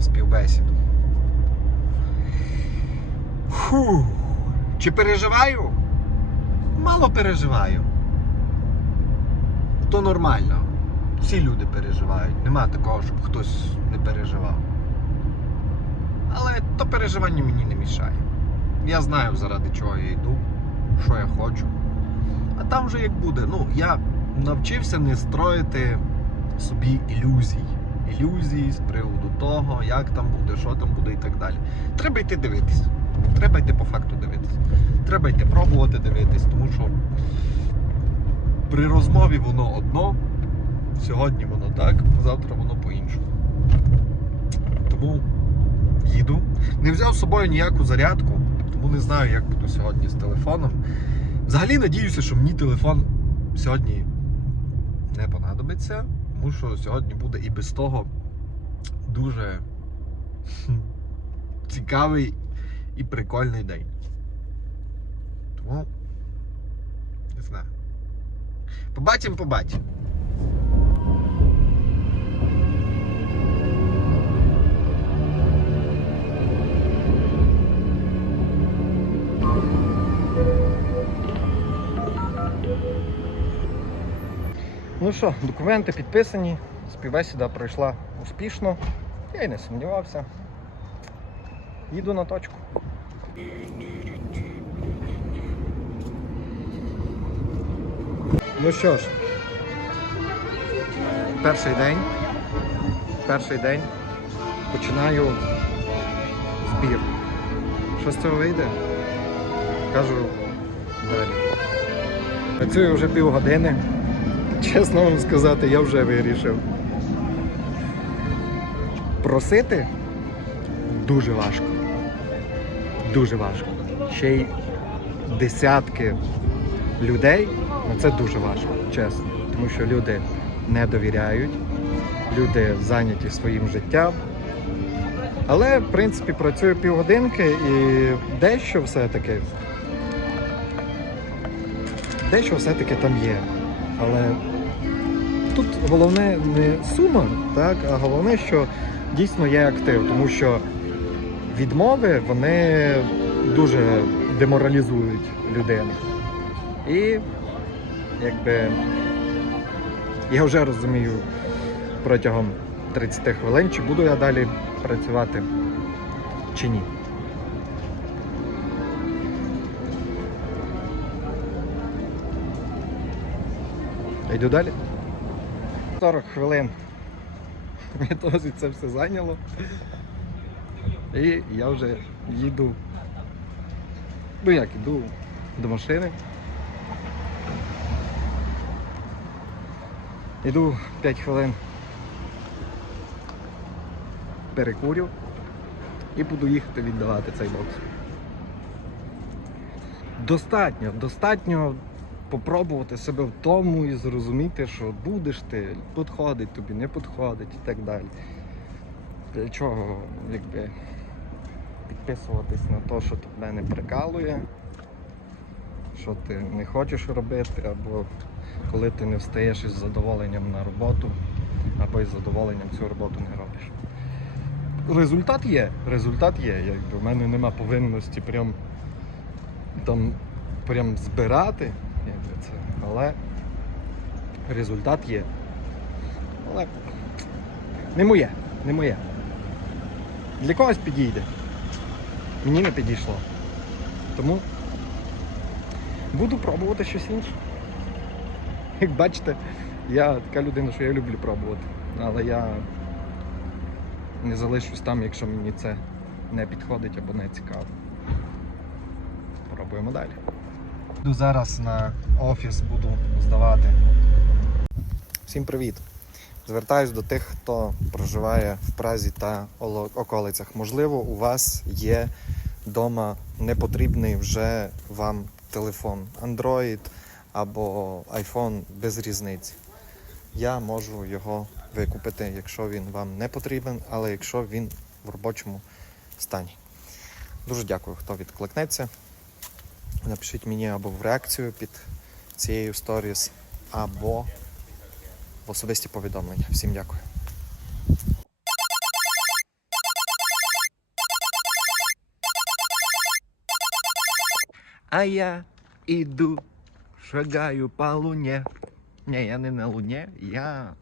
співбесіду. Фу. Чи переживаю? Мало переживаю. То нормально. Всі люди переживають. Нема такого, щоб хтось не переживав. Але то переживання мені не мішає. Я знаю, заради чого я йду, що я хочу. А там вже як буде. Ну, я навчився не строїти собі ілюзій. Ілюзій з приводу того, як там буде, що там буде і так далі. Треба йти дивитись. Треба йти по факту дивитись. Треба йти пробувати дивитись, тому що при розмові воно одно, сьогодні воно так, завтра воно по-іншому. Тому їду. Не взяв з собою ніяку зарядку, тому не знаю, як буду сьогодні з телефоном. Взагалі надіюся, що мені телефон сьогодні не понадобиться, тому що сьогодні буде і без того дуже цікавий і прикольний день. Тому не знаю. Побачимо, побачимо. Ну що, документи підписані, співбесіда пройшла успішно. Я й не сумнівався. Їду на точку. Ну що ж, перший день. Перший день. Починаю збір. Що з цього вийде? Кажу далі. Працюю вже півгодини. Чесно вам сказати, я вже вирішив. Просити дуже важко. Дуже важко. Ще й десятки людей, ну це дуже важко, чесно. Тому що люди не довіряють, люди зайняті своїм життям. Але, в принципі, працюю півгодинки і дещо все-таки. Дещо все-таки там є. Але тут головне не сума, так, а головне, що дійсно є актив, тому що відмови вони дуже деморалізують людину. І якби я вже розумію протягом 30 хвилин, чи буду я далі працювати, чи ні. Йду далі. 40 хвилин. Відтоді це все зайняло. І я вже їду. Ну як, іду до машини. Іду 5 хвилин. Перекурю і буду їхати віддавати цей бокс. Достатньо, достатньо попробувати себе в тому і зрозуміти, що будеш ти, підходить тобі, не підходить і так далі. Для чого якби підписуватись на те, що тебе не прикалує, що ти не хочеш робити, або коли ти не встаєш із задоволенням на роботу, або із задоволенням цю роботу не робиш. Результат є, результат є. Якби в мене нема повинності прям там прям збирати. Але результат є. Але не моє, не моє. Для когось підійде. Мені не підійшло. Тому буду пробувати щось інше. Як бачите, я така людина, що я люблю пробувати. Але я не залишусь там, якщо мені це не підходить або не цікаво. Пробуємо далі. Йду зараз на офіс, буду здавати. Всім привіт! Звертаюсь до тих, хто проживає в Празі та околицях. Можливо, у вас є вдома непотрібний вже вам телефон Android або iPhone без різниці. Я можу його викупити, якщо він вам не потрібен, але якщо він в робочому стані. Дуже дякую, хто відкликнеться. Напишіть мені або в реакцію під цією сторіс, або в особисті повідомлення. Всім дякую. А я іду, шагаю по луне. Ні, я не на луні, я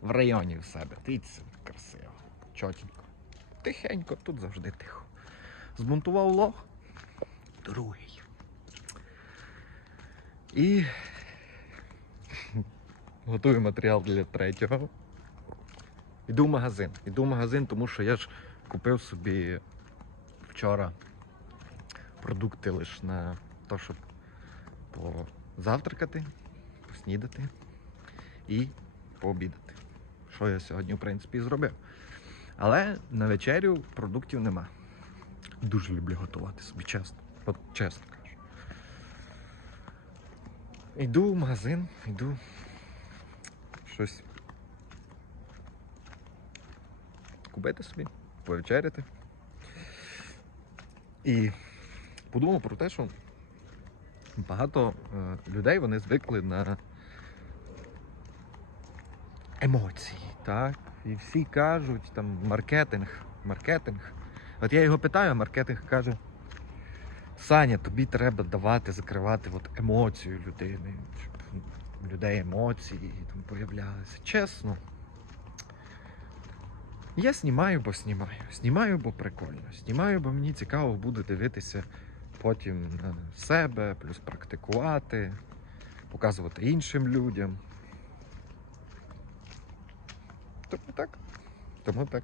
в районі в себе. Дивіться, красиво, чотенько. Тихенько, тут завжди тихо. Змонтував лох, другий. І готую матеріал для третього. Іду в магазин. Іду в магазин, тому що я ж купив собі вчора продукти лише на те, щоб позавтракати, поснідати і пообідати. Що я сьогодні, в принципі, і зробив. Але на вечерю продуктів нема. Дуже люблю готувати собі, чесно. От чесно. Йду в магазин, йду щось купити собі, повечеряти. І подумав про те, що багато е, людей вони звикли на емоції, так? І всі кажуть, там маркетинг, маркетинг. От я його питаю, а маркетинг каже: Саня, тобі треба давати, закривати от емоцію людини, щоб у людей емоції там появлялися. Чесно. Я знімаю, бо знімаю. Знімаю, бо прикольно. Знімаю, бо мені цікаво буде дивитися потім на себе, плюс практикувати, показувати іншим людям. Тому так. Тому так.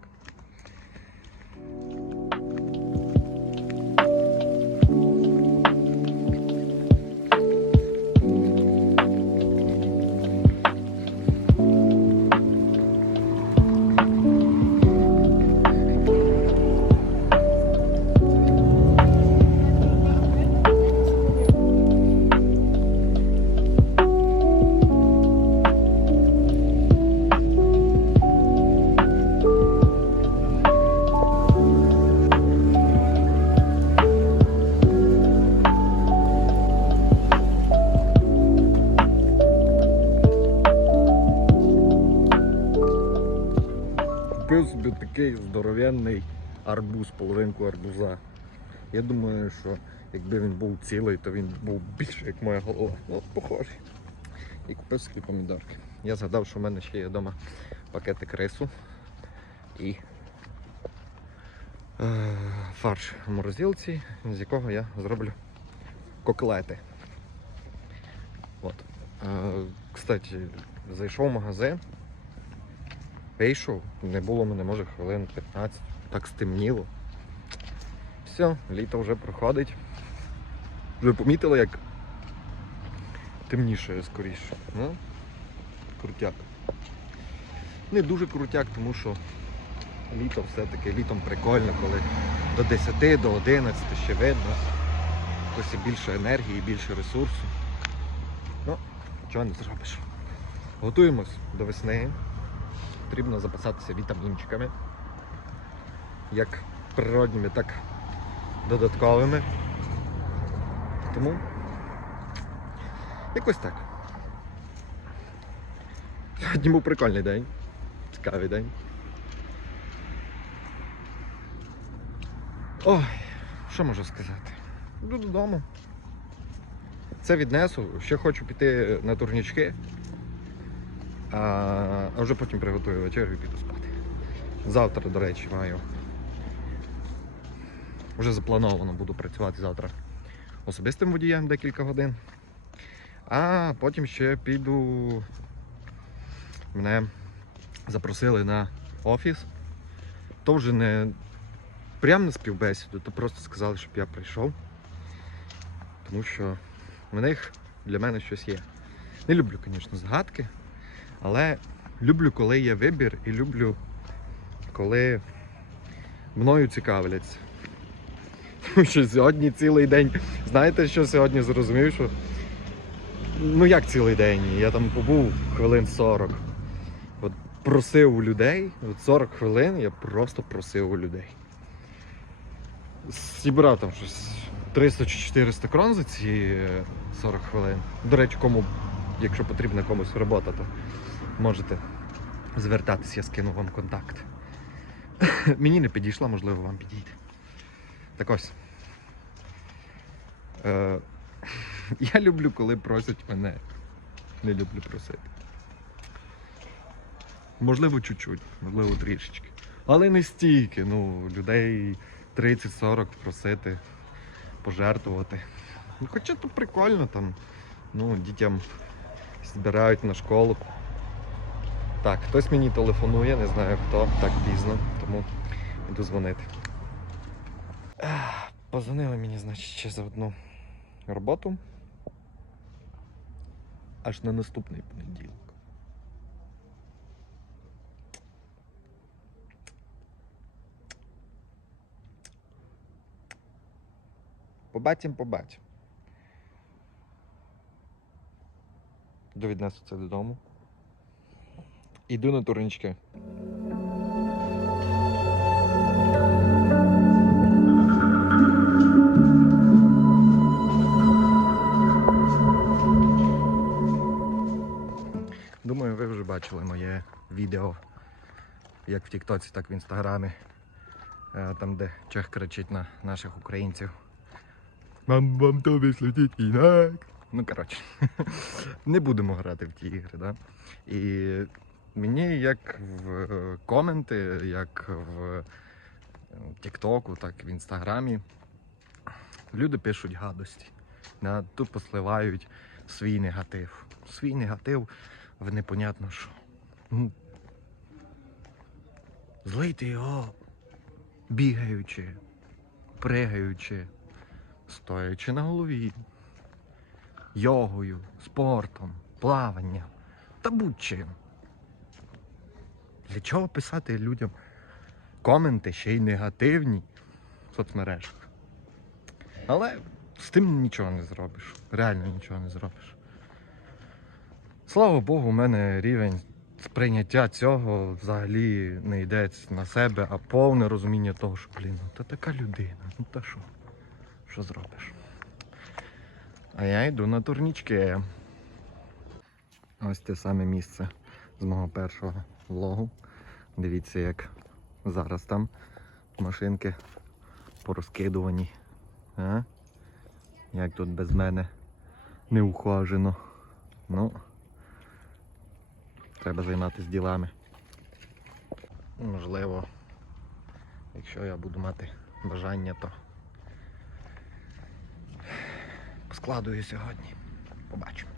Такий здоровенний арбуз, половинку арбуза. Я думаю, що якби він був цілий, то він був більше, як моя голова. Ну, похожий. І купив собі помідорки. Я згадав, що в мене ще є вдома пакетик рису і е, фарш в морозилці, з якого я зроблю коклети. От. Е, кстати, зайшов в магазин. Вийшов, не було мене, може, хвилин 15, так стемніло. Все, літо вже проходить. Ви помітили, як темніше скоріше. Ну, крутяк. Не дуже крутяк, тому що літо все-таки літом прикольно, коли до 10, до 11 ще видно. Якось більше енергії, більше ресурсу. Ну, чого не зробиш. Готуємось до весни потрібно запасатися вітамінчиками, як природніми, так додатковими. Тому якось так. Сьогодні був прикольний день, цікавий день. Ой, що можу сказати? Йду додому. Це віднесу, ще хочу піти на турнічки. А, вже потім приготую вечерю і піду спати. Завтра, до речі, маю. Вже заплановано буду працювати завтра особистим водієм декілька годин. А потім ще піду. Мене запросили на офіс. То вже не прямо на співбесіду, то просто сказали, щоб я прийшов. Тому що в них для мене щось є. Не люблю, звісно, згадки. Але люблю, коли є вибір, і люблю, коли мною цікавляться. Що сьогодні цілий день. Знаєте, що сьогодні зрозумів? Що... Ну як цілий день? Я там побув хвилин 40. От просив у людей, от 40 хвилин я просто просив у людей. Зібрав там щось 300 чи 400 крон за ці е, 40 хвилин. До речі, кому, якщо потрібна комусь робота, то можете звертатись, я скину вам контакт. Мені не підійшла, можливо, вам підійде. Так ось. Е, я люблю, коли просять мене. Не люблю просити. Можливо, чуть-чуть, можливо, трішечки. Але не стільки. Ну, людей 30-40 просити, пожертвувати. Ну, хоча то прикольно там. Ну, дітям збирають на школу. Так, хтось мені телефонує, не знаю хто, так пізно, тому йду дзвонити. Позвонили мені, значить, ще за одну роботу. Аж на наступний понеділок. Побачим, побачим. Йду віднесу це додому. Іду на турнічки. Думаю, ви вже бачили моє відео як в Тіктоці, так і в Інстаграмі. Е, Там, де Чех кричить на наших українців. Вам вам тобі слетить інак. Ну, коротше, не будемо грати в ті ігри, да? І мені як в е, коменти, як в е, Тіктоку, так і в Інстаграмі. Люди пишуть гадості. Тупо сливають свій негатив. Свій негатив в непонятно що. Ну, злийте його бігаючи, пригаючи, стоячи на голові, йогою, спортом, плаванням та будь-чим. Для чого писати людям коменти ще й негативні в соцмережах? Але з тим нічого не зробиш. Реально нічого не зробиш. Слава Богу, у мене рівень сприйняття цього взагалі не йде на себе, а повне розуміння того, що, блін, ну та така людина, ну та що? Що зробиш? А я йду на турнічки. Ось те саме місце з мого першого влогу. Дивіться, як зараз там машинки порозкидувані. А? Як тут без мене не ухожено. Ну, треба займатися ділами. Можливо, якщо я буду мати бажання, то поскладую сьогодні. Побачимо.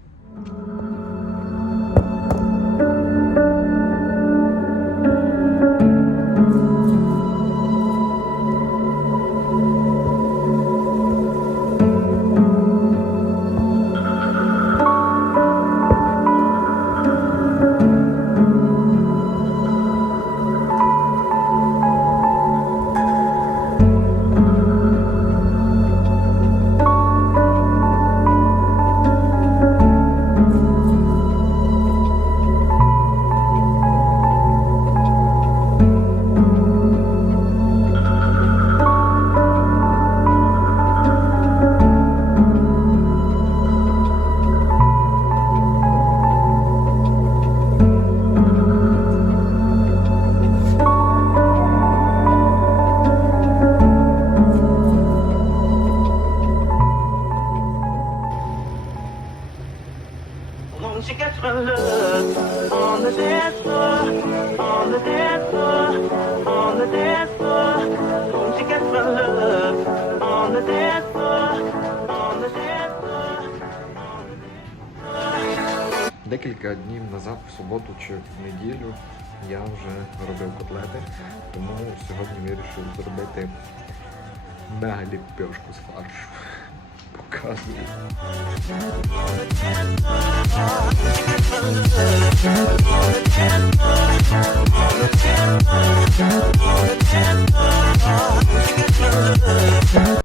Декілька днів назад, в суботу чи в неділю, я вже робив котлети, тому сьогодні вирішив зробити мегаліпешку з фаршу. Показую.